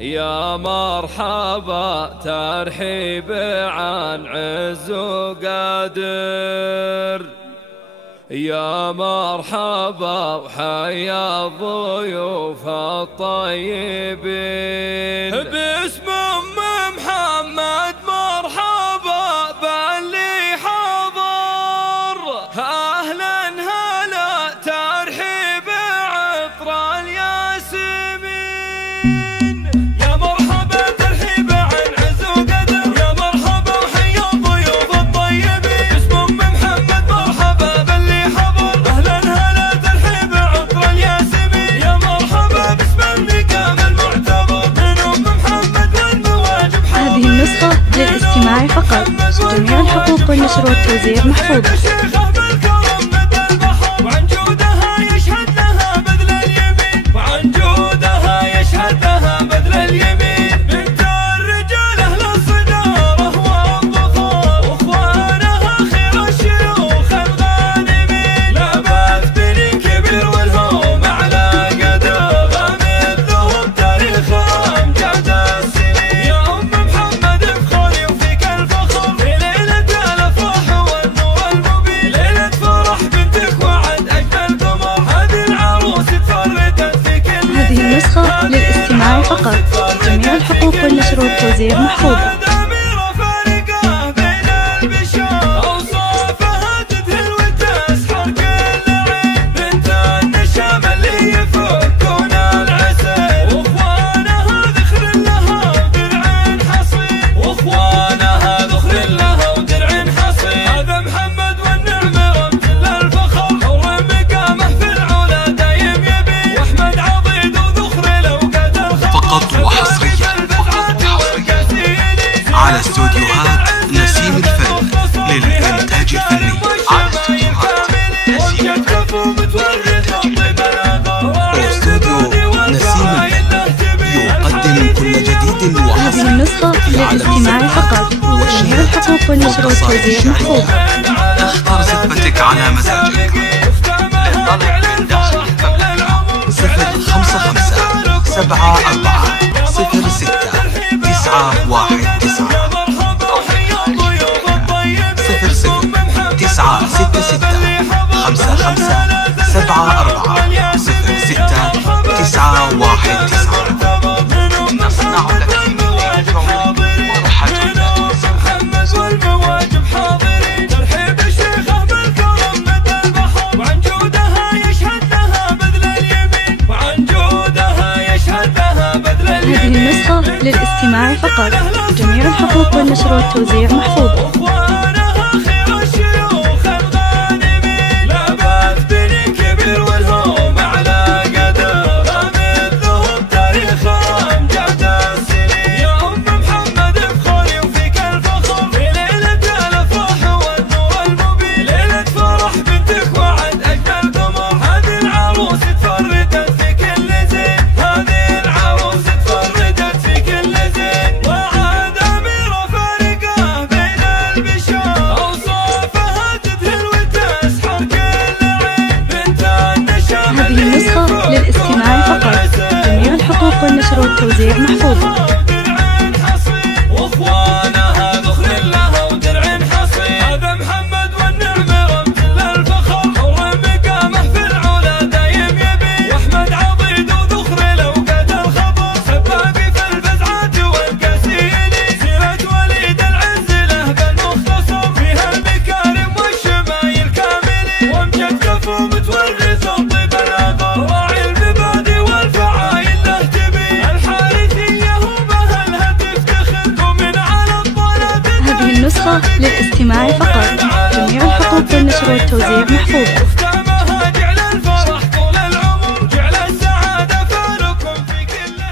يا مرحبا ترحيب عن عز وقادر، يا مرحبا وحيا الضيوف الطيبين. باسم محمد مرحبا باللي حضر، أهلا هلا ترحيب عطر الياسمين. يا مرحبا ترحيب عن عز وقدر، يا مرحبا وحيا الضيوف الطيبين. باسم محمد مرحبا باللي حضر، أهلا هلا ترحيب عطر الياسمين. يا مرحبا باسم المقام المعتبر من محمد والمواجب حاضر. هذه النسخة للاستماع فقط، جميع الحقوق والنشر والتوزيع محفوظة. وعن جودها يشهد لها بذل اليمين، وعن جودها يشهد لها بذل اليمين. بنت الرجال أهل الصدارة والظفار، واخوانها خير الشيوخ الغانمين. لابد بني كبير والهم على قدر، مثلهم تاريخ أمجاد السنين. يا محمد افخري وفيك الفخر، في ليلة الأفراح والنور المبين. ليلة فرح بنتك وعد أجمل قمر، هذه العروس تفردت في كل. هذه النسخة للاستماع فقط، جميع الحقوق والنشر والتوزيع محفوظة. على استوديوهات نسيم الفن للإنتاج الفني. على استوديوهات نسيم الفن واستوديو نسيم الفن يقدم كل جديد وحصري. هذه النسخة للاستماع فقط، جميع الحقوق والنشر والتوزيع محفوظة. اختر سفرتك على مزاجك. للطلب من داخل المملكة 055 74 06 919 00 966 55 74 06 919. نصنع لك من الكون فرحة لا تنسى. والمواجب حاضرين، ترحيب الشيخة بالكرم مثل البحر. وعن جودها يشهد لها بذل اليمين، وعن جودها يشهد لها بذل اليمين. هذه النسخة للاستماع فقط، جميع الحقوق والنشر والتوزيع محفوظة. واخوانها خير الشيوخ الغانمين. لابد بني كبير والهم على قدر، مثلهم تاريخ أمجاد السنين. يا محمد افخري وفيك الفخر، في ليلة الأفراح والنور المبين. ليلة فرح بنتك وعد أجمل قمر، هذه العروس تفردت في كل زين. هذه العروس تفردت في كل زين. وعاد أميرة فارقة بين البشار، أوصافها تذهل وتسحر كل عين. بنت النشام هذه النسخة للاستماع فقط، جميع الحقوق والنشر والتوزيع محفوظة. واخوانها ذخر لها ودرع حصين. هذا محمد والنعم رمز للفخر، حر مقامه في العلا دايم يبي. واحمد عضيد وذخر لو قد الخبر، سبابي في الفزعات والقسيلي. سيرة وليد العز له بالمختصر، فيها المكارم والشمايل كاملين. وامجد كفو متورث الطيب الاثر، راعي المبادئ والفعايل له تبي. الحارثية هو بأهلها تفتخر، ومن على الطلب. هذه النسخة للاستماع فقط، جميع الحقوق والنشر والتوزيع محفوظة.